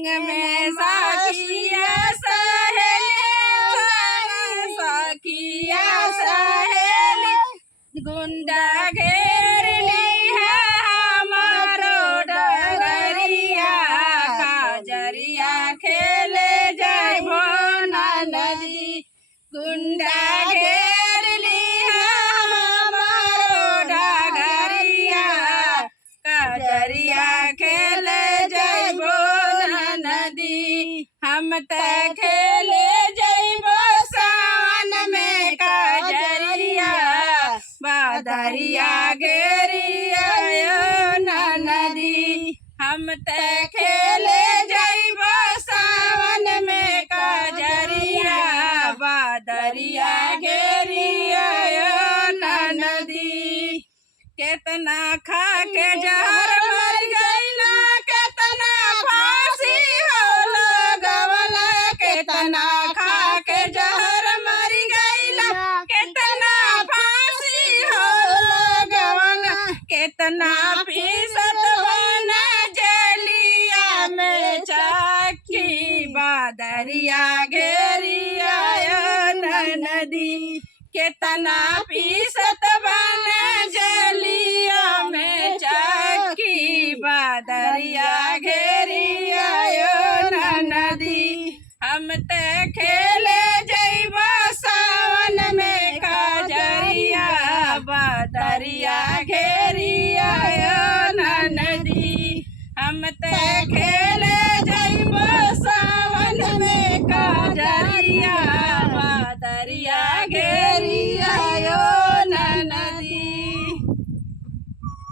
संग में सखिया सहेली संग सखिया सहेली गुंडा घेर ली है हमारो डगरिया काजरिया खेले जइबो ना नदी गुंडा घेर ली है हमारो डगरिया काजरिया खेले जइबो ना नदी हम त खेले जइबो सावन में काजरिया बादरिया घेरिया ना नदी हम त खेले जइबो सावन में काजरिया बादरिया घेरिया ना नदी केतना खा के जहर मर गइला केतना फांसी हो लगवला केतना खा के जहर मर गइला केतना फांसी हो लगवला केतना पीसत बना जलिया में चाकी बादरिया घेरिया ना नदी केतना